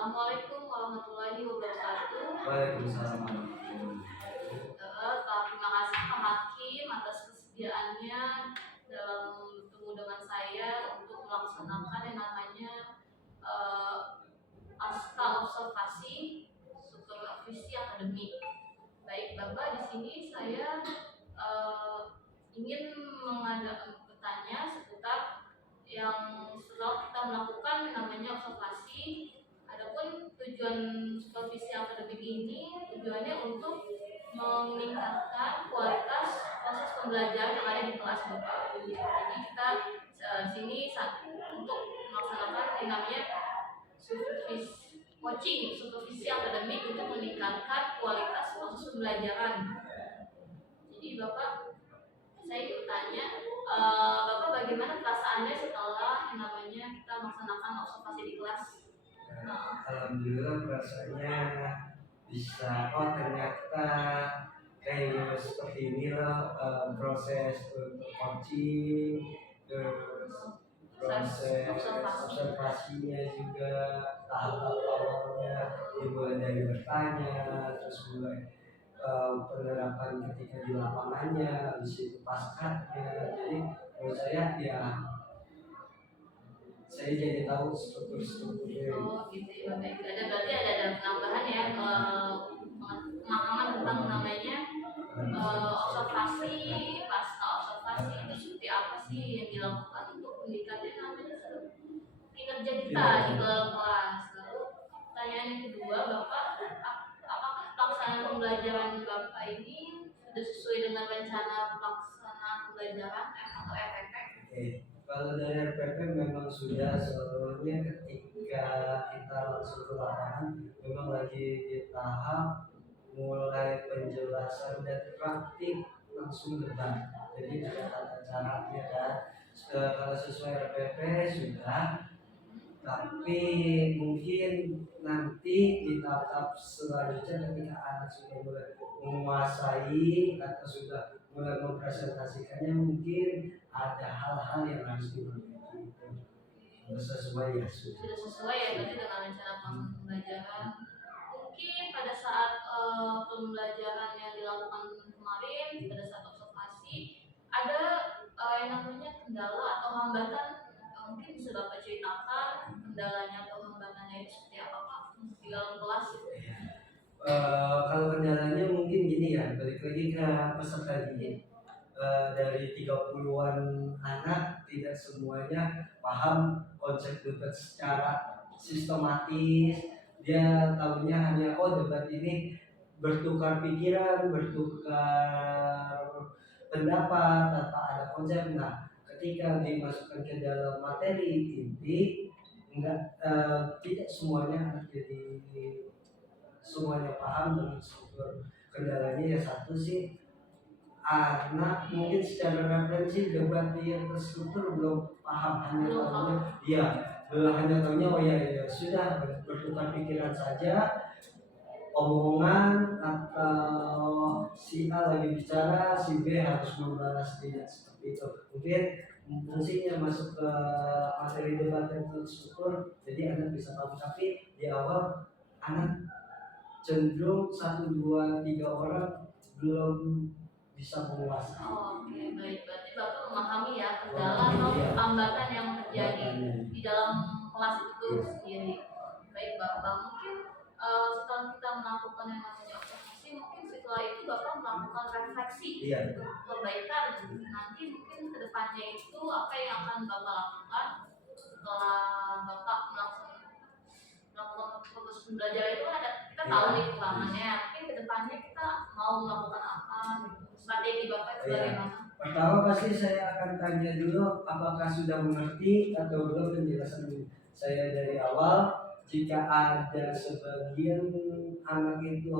Assalamualaikum warahmatullahi wabarakatuh. Waalaikumsalam warahmatullahi wabarakatuh. Terima kasih Pak Hakim atas kesediaannya dalam bertemu dengan saya untuk melaksanakan yang namanya pasca observasi supervisi akademik. Baik Bapak, di sini saya ingin bertanya seputar yang setelah kita melakukan yang namanya observasi. Adapun tujuan supervisi akademik ini tujuannya untuk meningkatkan kualitas proses pembelajaran yang ada di kelas Bapak. Jadi kita sini untuk melaksanakan yang namanya supervisi akademik untuk meningkatkan kualitas proses pembelajaran. Jadi Bapak, saya bertanya, Bapak bagaimana perasaannya setelah yang namanya kita melaksanakan observasi di kelas? Alhamdulillah perasaannya bisa, ternyata kayak seperti ini loh, proses untuk coaching, terus proses observasinya juga, tahap awalnya dimulai dari bertanya, terus mulai penerapan ketika di lapangannya, habis itu paskatnya. Jadi menurut saya ya, saya jadi tahu struktur-strukturnya. Oh gitu ya, baik. Berarti ada penambahan ya, pemahaman tentang namanya observasi, pasca observasi itu seperti apa sih yang dilakukan untuk meningkatkan namanya kinerja kita di kelas. Lalu pertanyaan yang kedua, Bapak, apakah pelaksanaan pembelajaran Bapak ini sudah sesuai dengan rencana pelaksanaan pembelajaran atau RPP? Oke. Kalau dari RPP memang sudah, soalnya ketika kita langsung ke lapangan memang lagi di tahap mulai penjelasan dan praktik langsung debat. Jadi ada tata caranya kan. Kalau sesuai RPP sudah, tapi mungkin nanti di tahap selanjutnya ketika anak sudah mulai menguasai atau sudah mulai mempresentasikannya, mungkin ada hal-hal yang harus diperbaiki. Sesuai ya, sudah sesuai ya berarti dengan rencana pelaksanaan pembelajaran. Mungkin pada saat pembelajaran yang dilakukan kemarin, pada saat observasi, ada yang namanya kendala atau hambatan. Mungkin bisa Bapak ceritakan kendalanya atau hambatannya itu seperti apa Pak di dalam kelas? Kalau kendalanya mungkin gini ya, balik lagi ke peserta didik. Dari 30-an anak tidak semuanya paham konsep debat secara sistematis. Dia tahunya hanya debat ini bertukar pikiran, bertukar pendapat tanpa ada konsep. Nah, ketika dimasukkan ke dalam materi inti, tidak semuanya jadi semuanya paham dengan struktur. Kendalanya ya satu sih, anak mungkin secara referensi debat yang terstruktur belum paham, hanya tahunya hanya tahunya ya sudah bertukar pikiran saja, omongan atau si A lagi bicara, si B harus membalas, tidak seperti itu. Mungkin fungsinya masuk ke materi debat yang terstruktur, jadi anak bisa tahu. Tapi di awal anak cenderung 1, 2, 3 orang belum bisa menguasai. Oke, baik. Berarti Bapak memahami ya kendala atau hambatan yang terjadi di dalam kelas itu sendiri. Baik Bapak, mungkin setelah kita melakukan yang namanya observasi, mungkin setelah itu Bapak melakukan refleksi untuk perbaikan. Nanti mungkin kedepannya itu apa yang akan Bapak lakukan setelah Bapak melakukan proses pembelajaran itu kan ada, kita tahu nih kekurangannya, mungkin kedepannya kita mau melakukan apa gitu. Strategi Bapak itu bagaimana? Pertama pasti saya akan tanya dulu apakah sudah mengerti atau belum penjelasan saya dari awal. Jika ada sebagian anak itu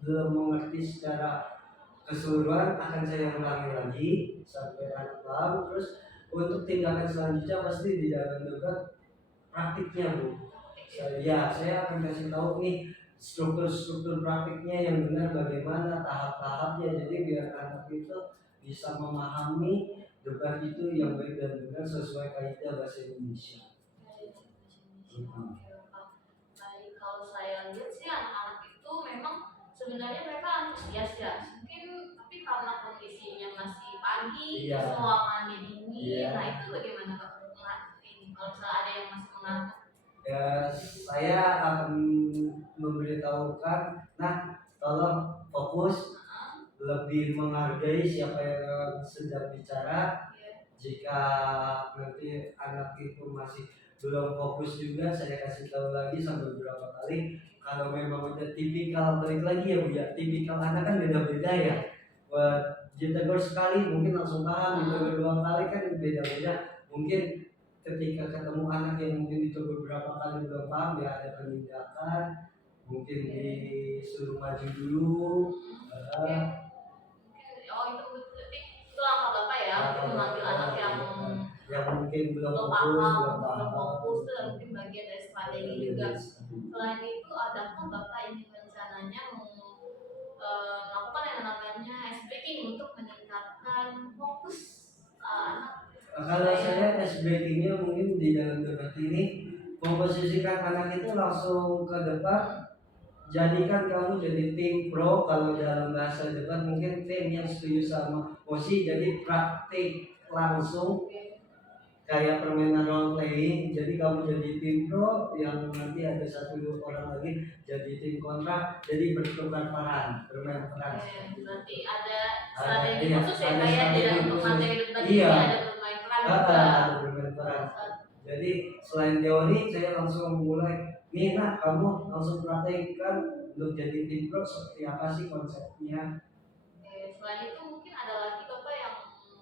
belum mengerti secara keseluruhan, akan saya ulangi lagi sampai anak paham. Terus untuk tindakan selanjutnya pasti di dalam debat praktiknya Bu. Saya akan kasih tahu nih struktur praktiknya yang benar bagaimana, tahap-tahapnya, jadi biar anak itu bisa memahami debat itu yang baik dan benar sesuai kaidah bahasa Indonesia. sebenarnya mereka antusias ya, mungkin tapi karena kondisinya masih pagi, Iya. suasananya dingin, Iya. nah itu bagaimana Kak? Ini kalau misalnya ada yang masih mengantuk. Ya, saya akan memberitahukan, nah tolong fokus, lebih menghargai siapa yang sedang bicara. Iya. Jika nanti anak itu masih belum fokus juga, saya kasih tahu lagi sampai beberapa kali. Kalau memang udah tipikal, balik lagi ya Bu ya, tipikal anak kan beda-beda ya. Buat ditegur sekali mungkin langsung paham, ditegur 2 kali kan beda-beda. Mungkin ketika ketemu anak yang mungkin ditegur beberapa kali belum paham, ya ada penindakan, mungkin disuruh maju dulu. Oh itu berarti itu langkah Bapak ya, untuk mengambil anak yang mungkin belum belum fokus, fokus itu mungkin bagian dari strategi juga. Selain itu, adakah Bapak ini rencananya melakukan yang namanya ice breaking untuk meningkatkan fokus anak? Kalau saya ice breaking-nya mungkin di dalam debat ini memposisikan anak itu langsung ke depan. Jadikan kamu jadi tim pro, kalau dalam bahasa debat mungkin tim yang setuju sama Mosi, jadi praktik langsung kayak permainan role playing. Jadi kamu jadi tim pro, yang nanti ada 1 orang lagi jadi tim kontra, jadi bertukar peran, bermain peran. Berarti ada strategi khusus ya, ada kayak strategi tidak untuk khusus. materi debat ini Iya. ada bermain peran juga. Ada bermain peran. Jadi selain teori, saya langsung mulai, nih nak kamu langsung praktekkan untuk jadi tim pro seperti apa sih konsepnya. Selain itu mungkin ada lagi Bapak yang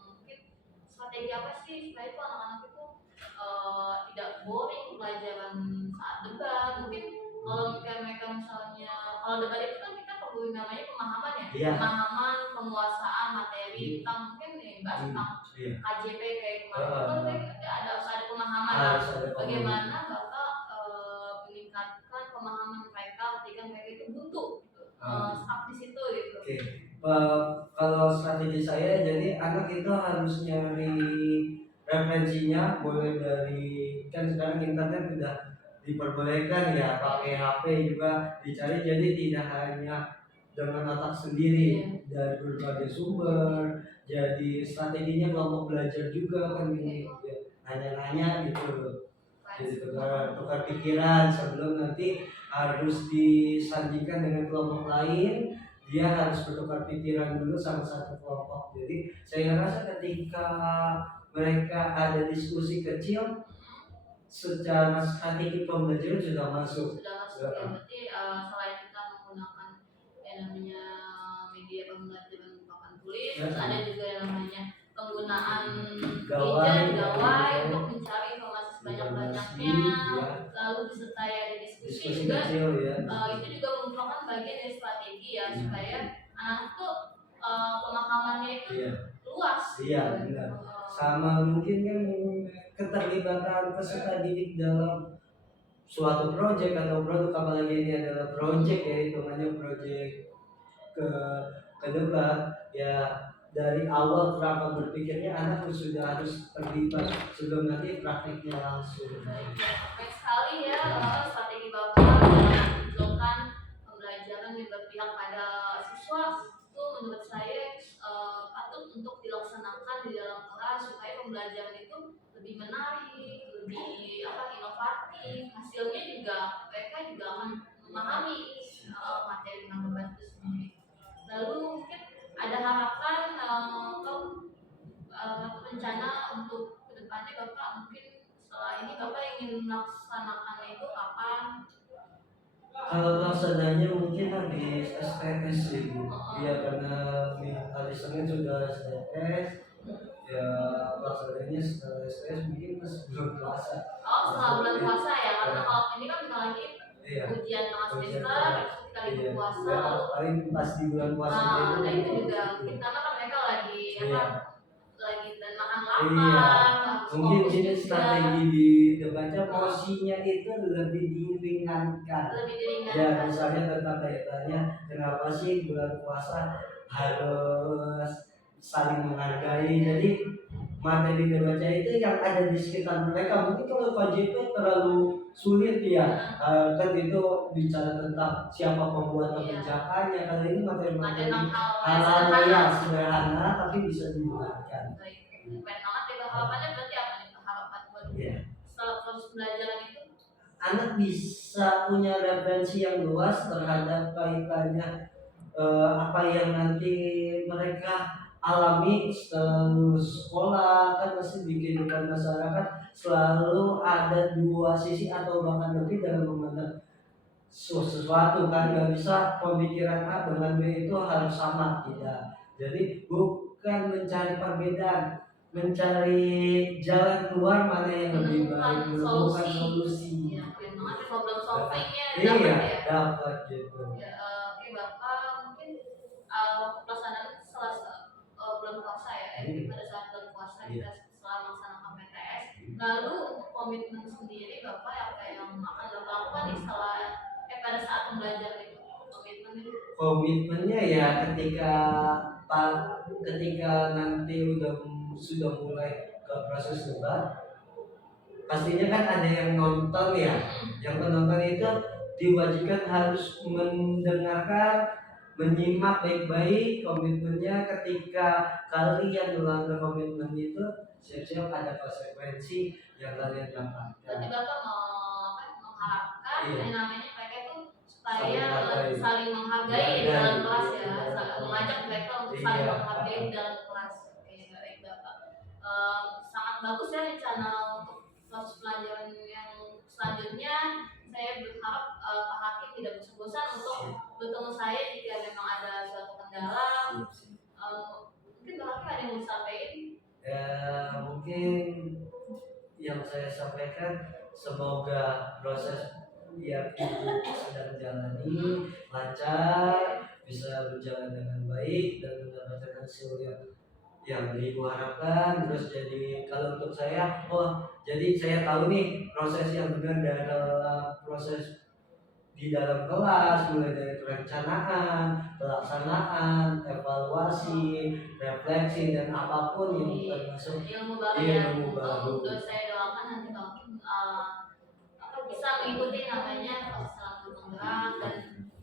mungkin strategi apa sih supaya itu anak-anak itu tidak boring pelajaran saat debat. Mungkin kalau mereka misalnya, kalau debat itu kan kita perlu namanya pemahaman ya, Iya. pemahaman, penguasaan materi tentang mungkin bahas tentang KJP kayak kemarin itu kan harus ada pemahaman. Bagaimana Bapak meningkatkan pemahaman mereka ketika mereka itu butuh stuck di situ gitu. Oke. Kalau strategi saya, jadi anak itu harus nyari referensinya, mulai dari, kan sekarang internet udah diperbolehkan ya, pakai HP juga dicari, jadi tidak hanya dengan otak sendiri, dari berbagai sumber. Jadi strateginya kelompok belajar juga kan ini, nanya-nanya gitu loh. Jadi tukar pikiran sebelum nanti harus disandingkan dengan kelompok lain, dia harus bertukar pikiran dulu sama satu kelompok. Jadi saya rasa ketika mereka ada diskusi kecil, secara strategi pembelajaran sudah masuk. Ya, berarti selain kita menggunakan yang namanya media pembelajaran papan tulis, terus ada juga yang namanya penggunaan gawai untuk mencari informasi sebanyak-banyaknya, lalu disertai ada diskusi juga. Itu juga merupakan bagian dari strategi ya, supaya anak itu pemahamannya itu luas. Iya, benar. Sama mungkin kan keterlibatan peserta didik dalam suatu proyek atau produk, apalagi ini adalah proyek ya, hitungannya proyek ke debat ya. Dari awal kerangka berpikirnya anak sudah harus terlibat sebelum nanti praktiknya langsung. Baik sekali ya strategi Bapak menunjukkan pembelajaran yang berpihak pada siswa. Itu menurut saya patut untuk dilaksanakan di dalam kelas supaya pembelajaran itu lebih menarik, lebih inovatif. Hasilnya juga mereka juga akan memahami materi tentang debat itu sendiri. Lalu mungkin ada harapan atau rencana untuk kedepannya Bapak, mungkin setelah ini Bapak ingin melaksanakannya itu kapan? Kalau pelaksananya mungkin habis STS sih Bu. Iya, karena hari Senin sudah STS. Ya pelaksananya setelah STS mungkin sebelum puasa. Setelah bulan puasa ya, karena kalau ini kan bentar lagi ujian tengah semester, kita libur puasa, lalu paling pas di bulan puasa itu juga mungkin karena kan mereka lagi dan makan lapar. Mungkin ini strategi di debatnya, porsinya itu lebih diringankan. Ya misalnya tentang kaitannya kenapa sih bulan puasa harus saling menghargai. Jadi materi dibaca itu yang ada di sekitar mereka. Mungkin kalau KJP terlalu sulit ya, kan itu bicara tentang siapa pembuat kebijakannya. Kalau ini materi-materi Ada 6 hal hal-hal sederhana. yang sederhana tapi bisa dibuatkan. Baik, keren banget itu. Harapannya berarti apa nih harapan buat Iya. setelah proses pembelajaran itu? Anak bisa punya referensi yang luas terhadap kaitannya apa yang nanti mereka alami setelah lulus sekolah. Kan pasti di kehidupan masyarakat selalu ada dua sisi atau bahkan lebih dalam memandang sesuatu, kan nggak bisa pemikiran A dengan B itu harus sama, tidak. Jadi bukan mencari perbedaan, mencari jalan keluar mana yang lebih baik, menemukan solusi. Iya, keren banget ya, problem solvingnya Iya, dapat ya. dapat gitu. Ya, oke Bapak, mungkin waktu pelaksanaan setelah bulan puasa ya, pada saat bulan puasa kita setelah melaksanakan PTS. Lalu untuk komitmen sendiri Bapak apa yang akan Bapak lakukan nih setelah pada saat pembelajaran itu? Komitmennya ya ketika nanti sudah mulai ke proses debat, pastinya kan ada yang nonton ya. Yang penonton itu diwajibkan harus mendengarkan, menyimak baik-baik komitmennya. Ketika kalian melanggar komitmen itu, siap-siap ada konsekuensi yang kalian dapatkan. Berarti Bapak mengharapkan yang namanya mereka itu supaya saling ya, menghargai di dalam kelas ya, mengajak mereka untuk saling menghargai di dalam kelas. Oke, baik Bapak. Sangat bagus ya rencana untuk proses pelajaran yang selanjutnya. Saya berharap Pak Hakim tidak bosan-bosan untuk bertemu saya jika memang ada suatu kendala. Mungkin Pak Hakim ada yang mau disampaikan? Ya, mungkin yang saya sampaikan, semoga proses yang ibu sedang jalani lancar, bisa berjalan dengan baik dan mendapatkan hasil yang ibu harapkan. Terus jadi kalau untuk saya, jadi saya tahu nih proses yang benar dalam proses di dalam kelas, mulai dari perencanaan, pelaksanaan, evaluasi, refleksi, dan apapun yang termasuk ilmu baru ya. Saya doakan nanti bisa mengikuti namanya proses langsung penggerak dan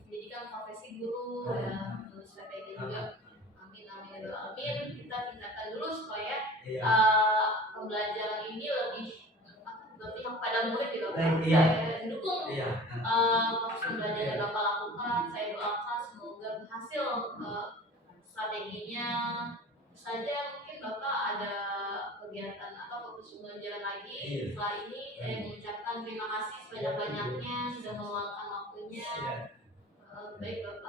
pendidikan profesi guru ya, terus PPG juga. Amin amin amin. Kita tingkatkan dulu supaya pembelajaran ini lebih berpihak pada murid ya Bapak. Saya dukung proses pembelajaran yang Bapak lakukan. Saya doakan semoga berhasil strateginya. Saja mungkin Bapak ada kegiatan atau proses pembelajaran lagi setelah ini. Saya mengucapkan terima kasih sebanyak-banyaknya sudah meluangkan waktunya. Baik Bapak.